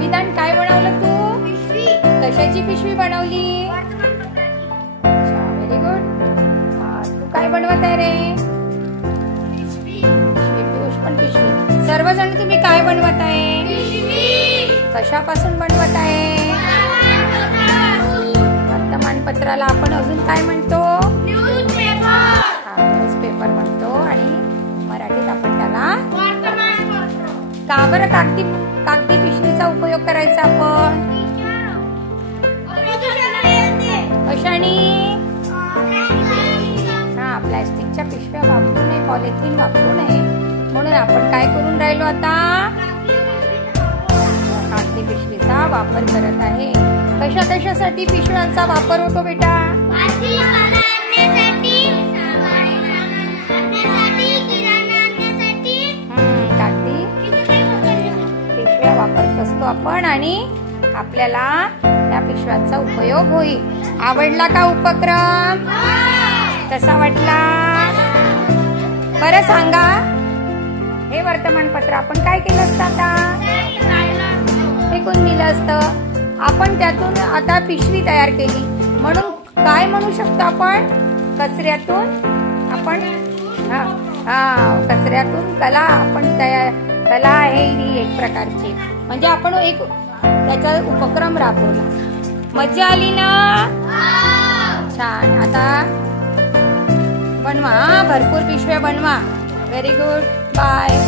विधान काय बनवलं तू? कशाची पिशवी बनवली? Very good. तू काय बनवत आहे रे? पिशवी. पियुष पण पिशवी. सर्वजण तुम्ही काय बनवत आहे? कशापासून बनवत आहे? वर्तमानपत्राला आपण अजून काय म्हणतो? न्यूजपेपर म्हणतो. आणि मराठीत आपण त्याला का बरं कागदी पिशवीचा उपयोग करायचा आपण? कशाने? प्लॅस्टिकच्या पिशव्या वापरू नये, पॉलिथिन वापरू नये म्हणून आपण काय करून राहिलो आता? कागदी पिशवीचा वापर करत आहे. कशासाठी पिशव्यांचा वापर होतो बेटा? कागदी पिशव्या वापरत असतो आपण आणि आपल्याला त्या पिशव्यांचा उपयोग होईल. आवडला का उपक्रम? कसा वाटला? बरं सांगा. हे वर्तमानपत्र आपण काय केलं असतं? आता फेकून दिलं असतं. आपण त्यातून आता पिशवी तयार केली म्हणून काय म्हणू शकतो आपण? कचऱ्यातून आपण कचऱ्यातून कला आपण कला आहे ही एक प्रकारची. म्हणजे आपण एक त्याचा उपक्रम राबवला. मजा आली ना? छान. आता बनवा, भरपूर पिशव्या बनवा. Very good. बाय.